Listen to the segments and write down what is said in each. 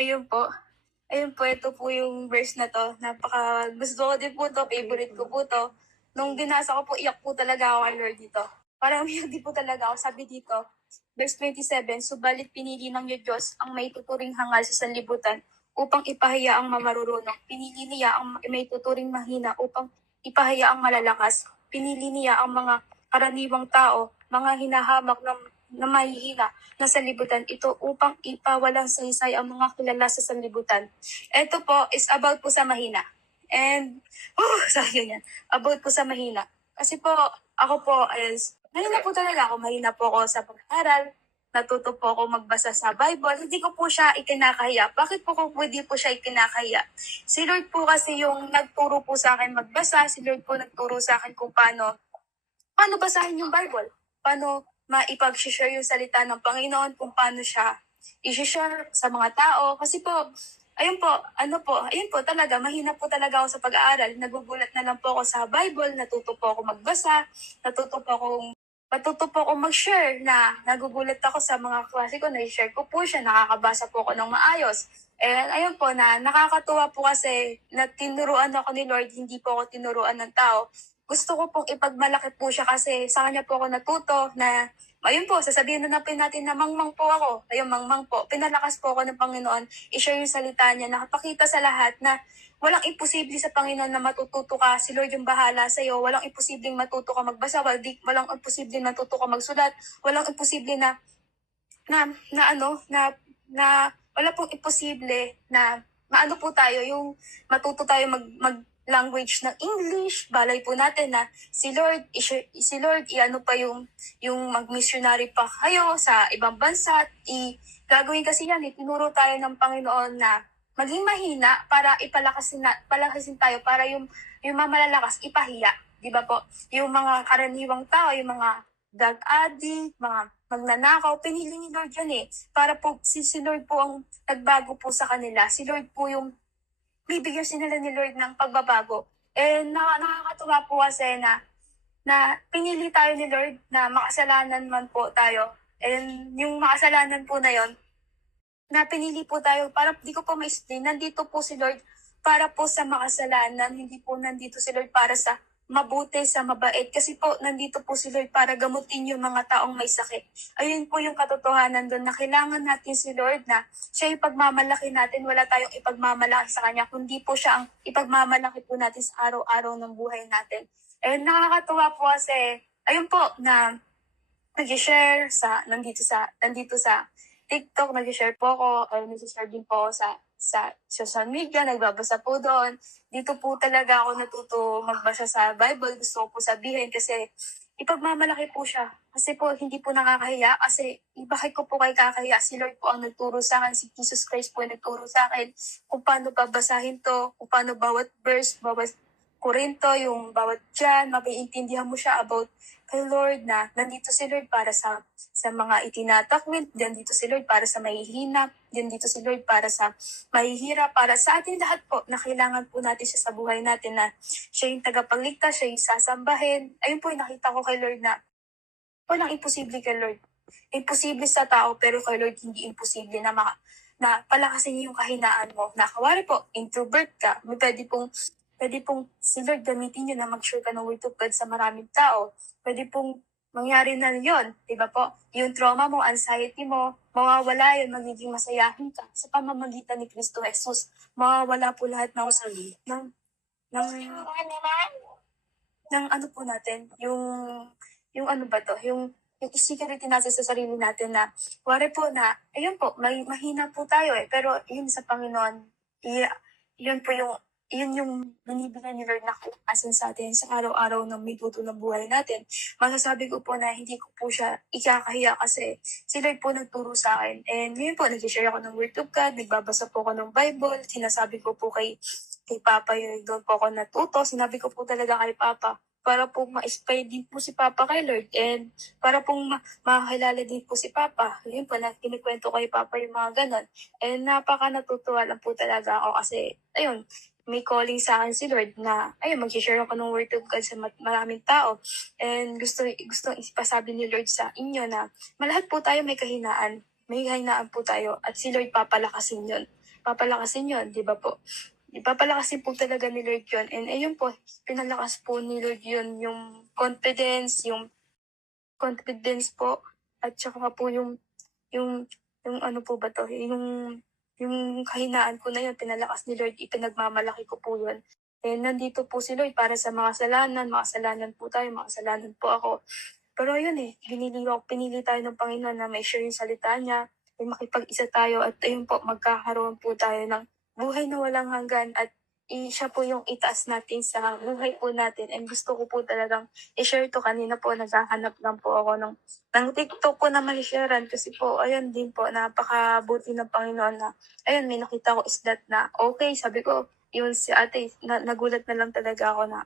Ayun po. Ayun po, ito po yung verse na 'to, gusto ko din po 'to, favorite ko po 'to. Nung binasa ko po, iyak po talaga ako kay Lord dito. Parang umiyak din po talaga ako. Sabi dito, verse 27, "Subalit pinili ng Diyos ang maituturing hangal sa sanlibutan upang ipahiya ang marurunong. Pinili niya ang maituturing mahina upang ipahiya ang malalakas. Pinili niya ang mga karaniwang tao, mga hinahamak na mahihina na sanlibutan ito upang ipawalang saysay ang mga kilala sa sanlibutan." Ito po is about po sa mahina. And, sayang yan. About po sa mahina. Kasi po, ako po is, mahina po talaga ako. Mahina po ako sa pag-aaral. Natuto po ako magbasa sa Bible. Hindi ko po siya ikinakahiya. Bakit po ko hindi po siya ikinakahiya? Si Lord po kasi yung nagturo po sa akin magbasa. Si Lord po nagturo sa akin kung paano basahin yung Bible? Paano maipag-share yung salita ng Panginoon, kung paano siya i-share sa mga tao. Kasi po, ayun po talaga, mahina po talaga ako sa pag-aaral. Nagugulat na lang po ako sa Bible, natuto po ako magbasa, natuto po ako mag-share na nagugulat ako sa mga klase ko, na-share ko po siya, nakakabasa po ako ng maayos. And ayun po, na nakakatuwa po kasi na tinuruan ako ni Lord, hindi po ako tinuruan ng tao. Gusto ko pong ipagmalaki po siya kasi sa kanya po ako natuto na, ayun po, sasabihin na po natin na mangmang po ako. Ayun, mangmang po. Pinalakas po ako ng Panginoon, i-share yung salita niya, nakapakita sa lahat na walang imposible sa Panginoon na matututo ka. Si Lord yung bahala sa iyo. Walang imposibleng matuto ka magbasa, walang imposibleng matuto ka magsulat, walang imposible na wala pong imposible na maano po tayo, yung matuto tayo mag language ng English, balay po natin na si Lord iano pa yung mag-missionary pa kayo sa ibang bansa, gagawin kasi yan, tinuro tayo ng Panginoon na maging mahina para palakasin tayo para yung mga malalakas ipahiya, di ba po? Yung mga karaniwang tao, yung mga drug addict, mga magnanakaw, pinili ni Lord yun eh. Para po, si Lord po ang nagbago po sa kanila. Si Lord po yung bibigyan sila ni Lord ng pagbabago. And nakakatuwa po kasi na pinili tayo ni Lord na makasalanan man po tayo. And yung makasalanan po na yon, na pinili po tayo, para di ko po ma-explain, nandito po si Lord para po sa makasalanan, hindi po nandito si Lord para sa mabuti, sa mabait. Kasi po, nandito po si Lord para gamutin yung mga taong may sakit. Ayun po yung katotohanan doon na kailangan natin si Lord na siya yung pagmamalaki natin, wala tayong ipagmamalaki sa Kanya, kundi po siya ang ipagmamalaki po natin sa araw-araw ng buhay natin. And nakakatuwa po kasi, ayun po, na nag-share nandito sa TikTok, nag-share po ako, or nag-share din po ako sa social media, nagbabasa po doon. Dito po talaga ako natuto magbasa sa Bible. Gusto ko po sabihin kasi ipagmamalaki po siya. Kasi po, hindi po nakakahiya. Kasi, bakit ko po kay kakahiya? Si Lord po ang nagturo sa akin. Si Jesus Christ po ang nagturo sa akin kung paano babasahin to, kung paano bawat verse, bawat Korinto, yung bawat dyan, maiintindihan mo siya about kay Lord na nandito si Lord para sa mga itinatakwil, nandito si Lord para sa mahihina, nandito si Lord para sa mahihirap, para sa atin lahat po na kailangan po natin siya sa buhay natin, na siya yung tagapagligtas, siya yung sasambahin. Ayun po yung nakita ko kay Lord na walang imposible kay Lord. Imposible sa tao, pero kay Lord hindi imposible na palakasin niyo yung kahinaan mo. Na kawari po, introvert ka, pwede pong si Lord gamitin niyo na mag-share ka ng word of God sa maraming tao. Pwede pong mangyari na yun, di ba po? Yung trauma mo, anxiety mo, mawawala yun, magiging masayahin ka sa pamamagitan ni Kristo Jesus. Mawawala po lahat ng, ng ano po natin, yung ano ba to, yung insecurity natin sa sarili natin na, wari po na, ayun po, mahina po tayo eh, pero yun sa Panginoon, yun po yun yung binibigay ni Lord na asin sa atin sa araw-araw ng may tuto ng buhay natin. Masasabi ko po na hindi ko po siya ikakahiya kasi si Lord po nagturo sa akin. And ngayon po, nag-share ako ng Word of God, nagbabasa po ako ng Bible, sinasabi ko po kay Papa yun, doon po ako natuto. Sinabi ko po talaga kay Papa, para po ma-inspire din po si Papa kay Lord, and para pong makakilala din po si Papa. Yun po, na kinikwento kay Papa yung mga ganon. And napaka natutuwa lang po talaga ako kasi, ayun, may calling sa akin si Lord na, ayun, mag-share ako ng word of God sa maraming tao. And gusto ipasabi ni Lord sa inyo na malahat po tayo may kahinaan. May kahinaan po tayo at si Lord papalakasin yun. papalakasin yun, di ba po? Ipapalakasin po talaga ni Lord yun. And ayun po, pinalakas po ni Lord yun, yung confidence po, at saka po yung, yung ano po ba to, yung kahinaan ko na yun, pinalakas ni Lord, ipinagmamalaki ko po yun. And nandito po si Lord para sa makasalanan po tayo, makasalanan po ako. Pero yun pinili tayo ng Panginoon na may share yung salita niya, may makipag-isa tayo, at ayun po, magkakaroon po tayo ng buhay na walang hanggan, at siya po yung itaas natin sa buhay po natin. And gusto ko po talagang i-share to. Kanina po, naghahanap lang po ako ng TikTok ko na ma-sharean, kasi po, ayun din po, napakabuti ng Panginoon na, ayun, may nakita ko is that na, okay, sabi ko, yun si ate, nagulat na lang talaga ako na,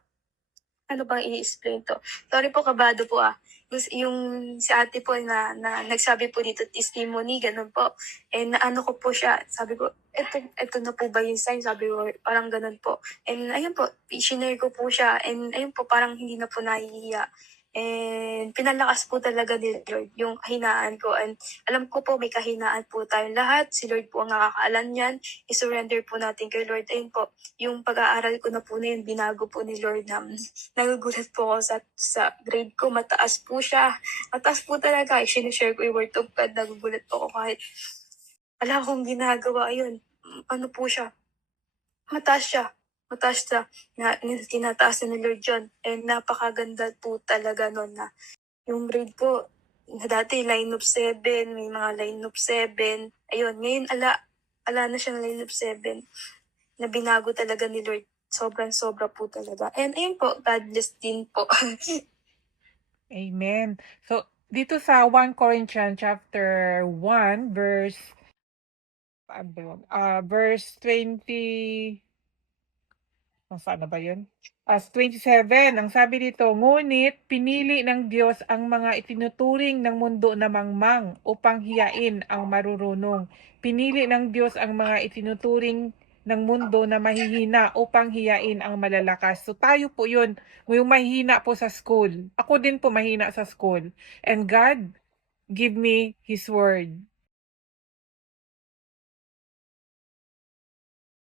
ano bang i-explain to? Sorry po, kabado po Yung si ate po na nagsabi po dito, testimony, ganun po. And naano ko po siya, sabi ko, eto na po ba yung sign? Sabi ko, parang ganun po. And ayun po, sinare ko po siya. And ayun po, parang hindi na po nahihiya. And pinalakas po talaga ni Lord yung kahinaan ko. And alam ko po, may kahinaan po tayong lahat. Si Lord po ang nakakaalam yan. I-surrender po natin kay Lord. Ayun po, yung pag-aaral ko na po na yun, binago po ni Lord na nagugulat po ako sa grade ko. Mataas po siya. Mataas po talaga. I-share ko yung word of God. Nagugulat po ako kahit wala akong ginagawa. Ayun, ano po siya. Mataas siya. Mataas siya. Tinataas ni Lord John. And napakaganda po talaga nun na yung grade ko, na dati line of 7, may mga line of 7. Ayun, ngayon ala na siyang line of 7 na binago talaga ni Lord. Sobrang-sobra po talaga. And ayun po, God bless din po. Amen. So, dito sa 1 Corinthians chapter 1, verse 20, saan na ba yun? 27, ang sabi dito, ngunit pinili ng Diyos ang mga itinuturing ng mundo na mangmang upang hiyain ang marurunong. Pinili ng Diyos ang mga itinuturing ng mundo na mahihina upang hiyain ang malalakas. So tayo po yun, yung mahihina po sa school. Ako din po mahina sa school. And God give me His word.